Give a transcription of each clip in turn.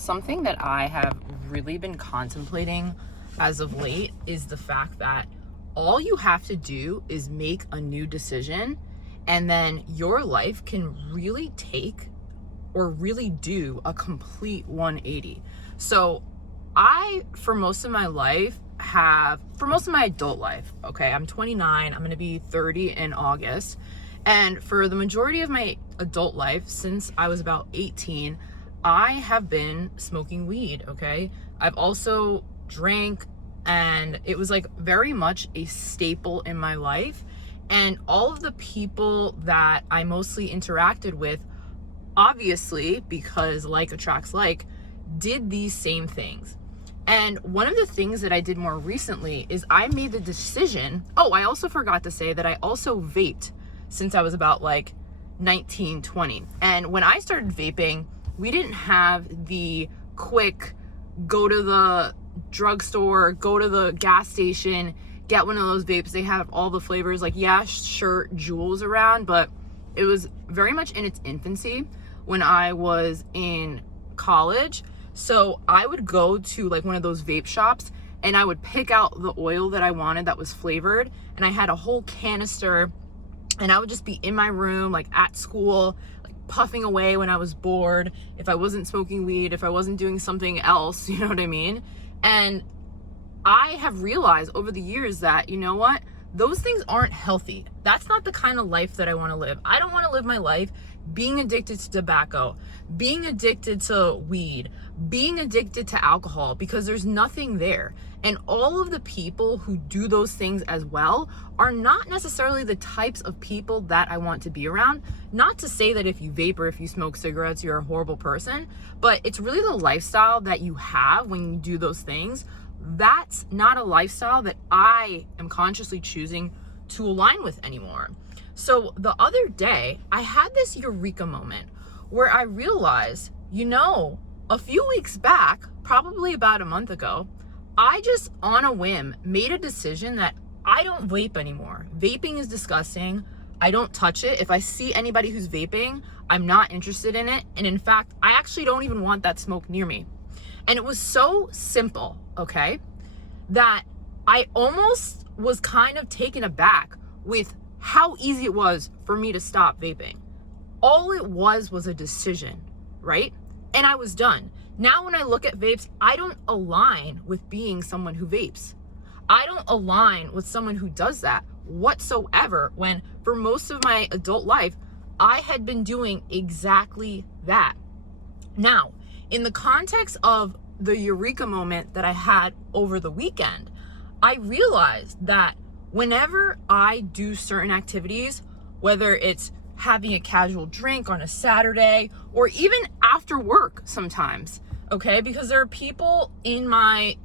Something that I have really been contemplating as of late is the fact that all you have to do is make a new decision, and then your life can really take or really do a complete 180. So for most of my adult life, okay, I'm 29, I'm going to be 30 in August. And for the majority of my adult life, since I was about 18, I have been smoking weed, okay? I've also drank, and it was like very much a staple in my life. And all of the people that I mostly interacted with, obviously, because like attracts like, did these same things. And one of the things that I did more recently is I made the decision. Oh, I also forgot to say that I also vaped since I was about like 19, 20. And when I started vaping, we didn't have the quick go to the drugstore, go to the gas station, get one of those vapes. They have all the flavors, like, yeah, sure, Juul's around, but it was very much in its infancy when I was in college. So I would go to like one of those vape shops and I would pick out the oil that I wanted that was flavored, and I had a whole canister, and I would just be in my room, like at school, like puffing away when I was bored, if I wasn't smoking weed, if I wasn't doing something else, you know what I mean? And I have realized over the years that, you know what, those things aren't healthy. That's not the kind of life that I want to live. I don't want to live my life being addicted to tobacco, being addicted to weed, being addicted to alcohol, because there's nothing there. And all of the people who do those things as well are not necessarily the types of people that I want to be around. Not to say that if you vape or if you smoke cigarettes, you're a horrible person, but it's really the lifestyle that you have when you do those things. That's not a lifestyle that I am consciously choosing to align with anymore. So the other day, I had this eureka moment where I realized, a few weeks back, probably about a month ago, I just on a whim made a decision that I don't vape anymore. Vaping is disgusting. I don't touch it. If I see anybody who's vaping, I'm not interested in it. And in fact, I actually don't even want that smoke near me. And it was so simple, okay, that I almost was kind of taken aback with how easy it was for me to stop vaping. All it was a decision, right? And I was done. Now when I look at vapes, I don't align with being someone who vapes. I don't align with someone who does that whatsoever, when for most of my adult life, I had been doing exactly that. Now, in the context of the eureka moment that I had over the weekend, I realized that whenever I do certain activities, whether it's having a casual drink on a Saturday or even after work sometimes, okay, because there are people in my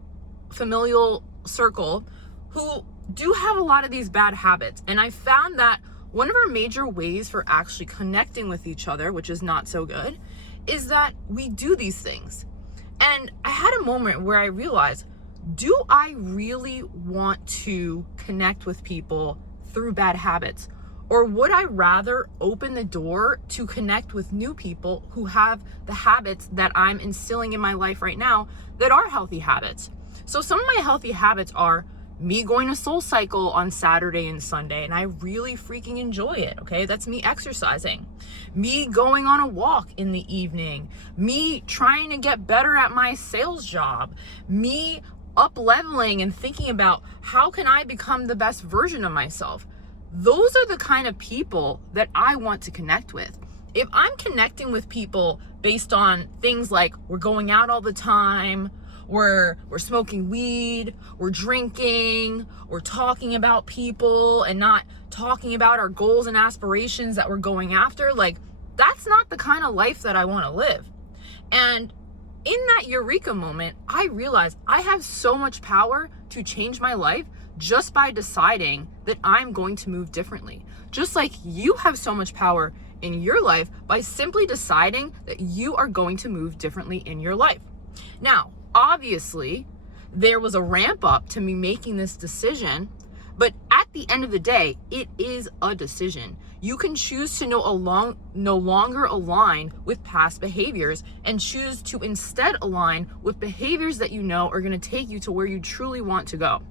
familial circle who do have a lot of these bad habits. And I found that one of our major ways for actually connecting with each other, which is not so good, is that we do these things. And I had a moment where I realized, do I really want to connect with people through bad habits? Or would I rather open the door to connect with new people who have the habits that I'm instilling in my life right now that are healthy habits? So some of my healthy habits are me going to Soul Cycle on Saturday and Sunday, and I really freaking enjoy it, okay? That's me exercising. Me going on a walk in the evening. Me trying to get better at my sales job. Me up-leveling and thinking about how can I become the best version of myself. Those are the kind of people that I want to connect with. If I'm connecting with people based on things like we're going out all the time, we're smoking weed, we're drinking, we're talking about people and not talking about our goals and aspirations that we're going after, like, that's not the kind of life that I want to live. And in that eureka moment, I realized I have so much power to change my life just by deciding that I'm going to move differently. Just like you have so much power in your life by simply deciding that you are going to move differently in your life. Now, obviously, there was a ramp up to me making this decision, but at the end of the day, it is a decision. You can choose to no longer align with past behaviors and choose to instead align with behaviors that you know are going to take you to where you truly want to go.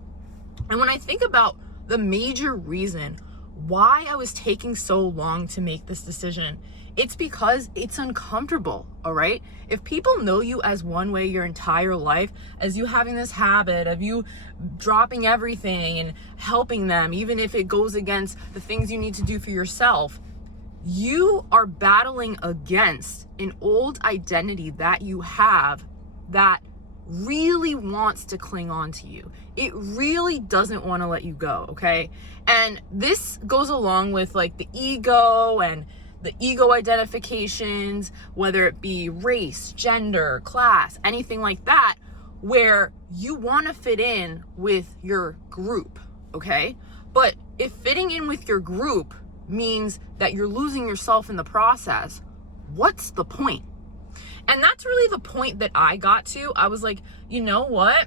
And when I think about the major reason why I was taking so long to make this decision, it's because it's uncomfortable, all right? If people know you as one way your entire life, as you having this habit of you dropping everything and helping them, even if it goes against the things you need to do for yourself, you are battling against an old identity that you have that really wants to cling on to you. It really doesn't want to let you go, okay? And this goes along with like the ego and the ego identifications, whether it be race, gender, class, anything like that, where you want to fit in with your group, okay? But if fitting in with your group means that you're losing yourself in the process, what's the point? And that's really the point that I got to. I was like, you know what?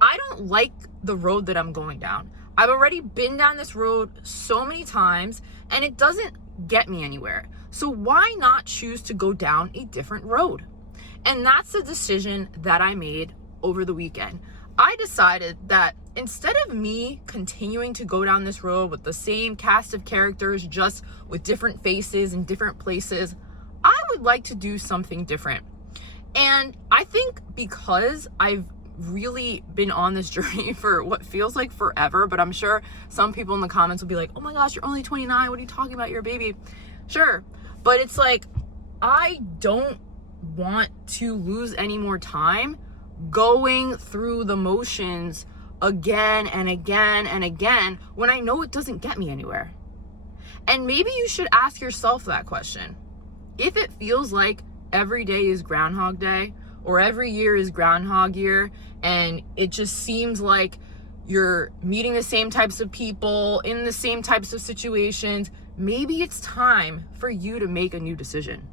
I don't like the road that I'm going down. I've already been down this road so many times and it doesn't get me anywhere. So why not choose to go down a different road? And that's the decision that I made over the weekend. I decided that instead of me continuing to go down this road with the same cast of characters, just with different faces and different places, I would like to do something different. And I think because I've really been on this journey for what feels like forever, but I'm sure some people in the comments will be like, oh my gosh, you're only 29. What are you talking about? You're a baby. Sure. But it's like, I don't want to lose any more time going through the motions again and again and again when I know it doesn't get me anywhere. And maybe you should ask yourself that question. If it feels like every day is Groundhog Day or every year is Groundhog Year and it just seems like you're meeting the same types of people in the same types of situations, maybe it's time for you to make a new decision.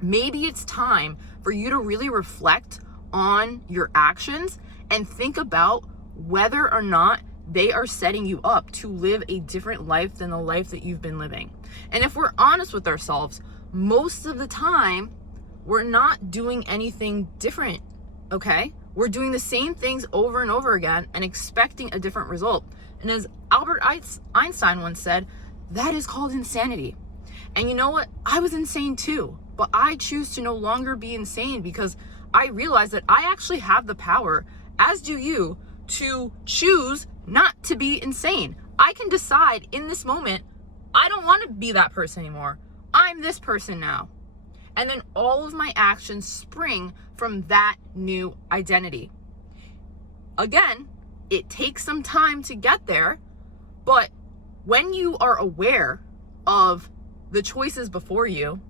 Maybe it's time for you to really reflect on your actions and think about whether or not they are setting you up to live a different life than the life that you've been living. And if we're honest with ourselves, most of the time, we're not doing anything different, okay? We're doing the same things over and over again and expecting a different result. And as Albert Einstein once said, that is called insanity. And you know what? I was insane too, but I choose to no longer be insane because I realize that I actually have the power, as do you, to choose not to be insane. I can decide in this moment, I don't want to be that person anymore. I'm this person now. And then all of my actions spring from that new identity. Again, it takes some time to get there, but when you are aware of the choices before you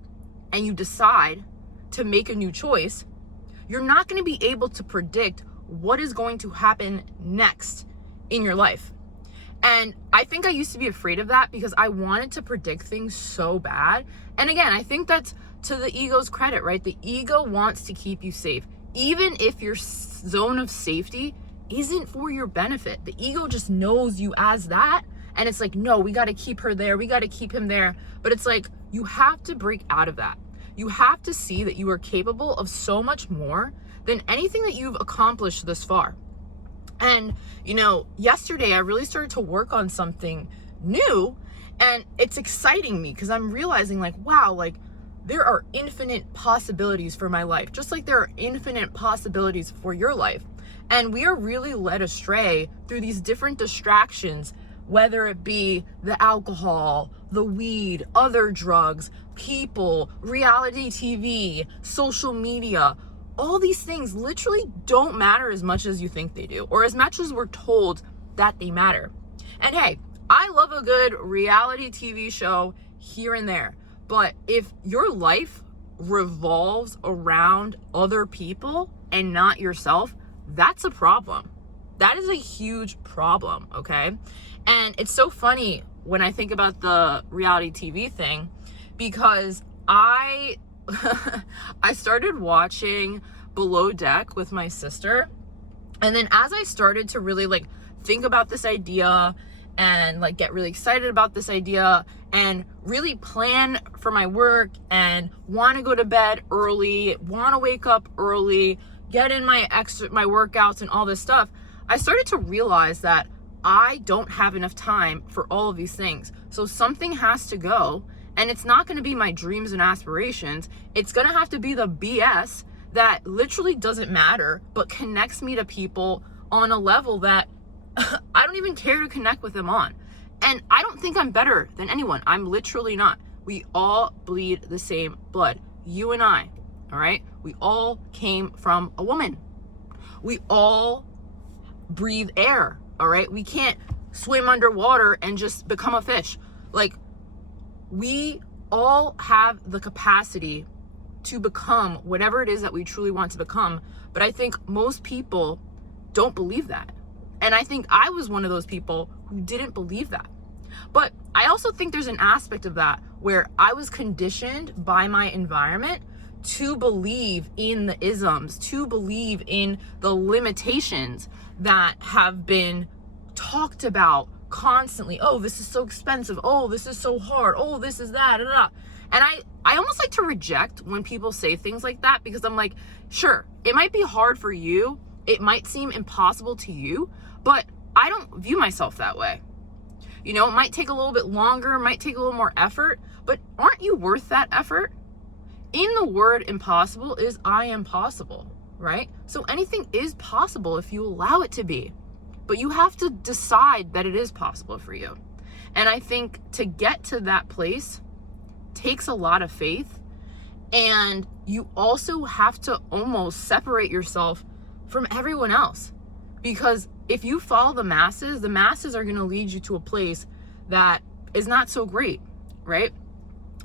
and you decide to make a new choice, you're not going to be able to predict what is going to happen next in your life. And I think I used to be afraid of that because I wanted to predict things so bad. And again, I think that's to the ego's credit, right? The ego wants to keep you safe. Even if your zone of safety isn't for your benefit, the ego just knows you as that. And it's like, no, we got to keep her there. We got to keep him there. But it's like, you have to break out of that. You have to see that you are capable of so much more than anything that you've accomplished this far. And, you know, yesterday I really started to work on something new and it's exciting me because I'm realizing like, wow, like there are infinite possibilities for my life, just like there are infinite possibilities for your life. And we are really led astray through these different distractions, whether it be the alcohol, the weed, other drugs, people, reality TV, social media. All these things literally don't matter as much as you think they do, or as much as we're told that they matter. And hey, I love a good reality TV show here and there, but if your life revolves around other people and not yourself, that's a problem. That is a huge problem, okay? And it's so funny when I think about the reality TV thing because I started watching Below Deck with my sister. And then as I started to really like think about this idea and like get really excited about this idea and really plan for my work and want to go to bed early, want to wake up early, get in my workouts and all this stuff, I started to realize that I don't have enough time for all of these things. So something has to go, and it's not going to be my dreams and aspirations. It's going to have to be the BS that literally doesn't matter, but connects me to people on a level that I don't even care to connect with them on. And I don't think I'm better than anyone. I'm literally not. We all bleed the same blood. You and I, all right? We all came from a woman. We all breathe air, all right? We can't swim underwater and just become a fish. Like, we all have the capacity to become whatever it is that we truly want to become. But I think most people don't believe that. And I think I was one of those people who didn't believe that. But I also think there's an aspect of that where I was conditioned by my environment to believe in the isms, to believe in the limitations that have been talked about constantly. Oh, this is so expensive. Oh, this is so hard. Oh, this is that. And I almost like to reject when people say things like that, because I'm like, sure, it might be hard for you. It might seem impossible to you, but I don't view myself that way. You know, it might take a little bit longer, might take a little more effort, but aren't you worth that effort? In the word impossible is I am possible, right? So anything is possible if you allow it to be, but you have to decide that it is possible for you. And I think to get to that place takes a lot of faith, and you also have to almost separate yourself from everyone else, because if you follow the masses are going to lead you to a place that is not so great, right?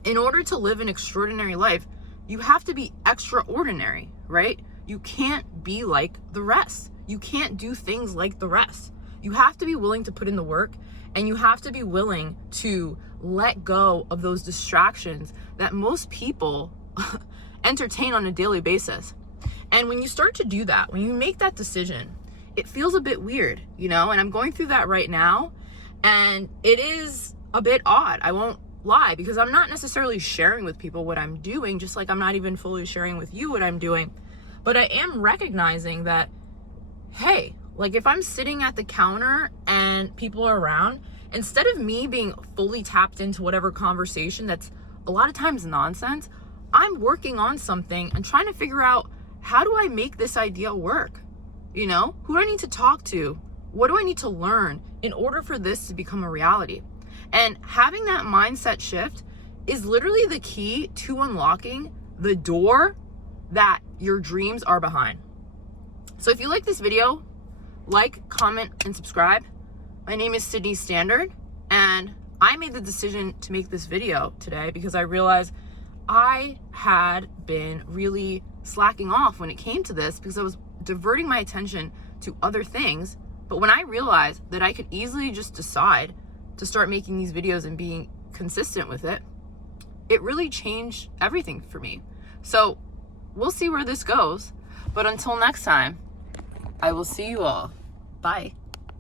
In order to live an extraordinary life, you have to be extraordinary, right? You can't be like the rest. You can't do things like the rest. You have to be willing to put in the work, and you have to be willing to let go of those distractions that most people entertain on a daily basis. And when you start to do that, when you make that decision, it feels a bit weird, you know, and I'm going through that right now, and it is a bit odd. I won't lie, because I'm not necessarily sharing with people what I'm doing, just like I'm not even fully sharing with you what I'm doing. But I am recognizing that, hey, like if I'm sitting at the counter and people are around, instead of me being fully tapped into whatever conversation that's a lot of times nonsense, I'm working on something and trying to figure out, how do I make this idea work? You know, who do I need to talk to? What do I need to learn in order for this to become a reality? And having that mindset shift is literally the key to unlocking the door that your dreams are behind. So if you like this video, like, comment, and subscribe. My name is Sydney Standard, and I made the decision to make this video today because I realized I had been really slacking off when it came to this, because I was diverting my attention to other things. But when I realized that I could easily just decide to start making these videos and being consistent with it, it really changed everything for me. So we'll see where this goes. But until next time, I will see you all. Bye.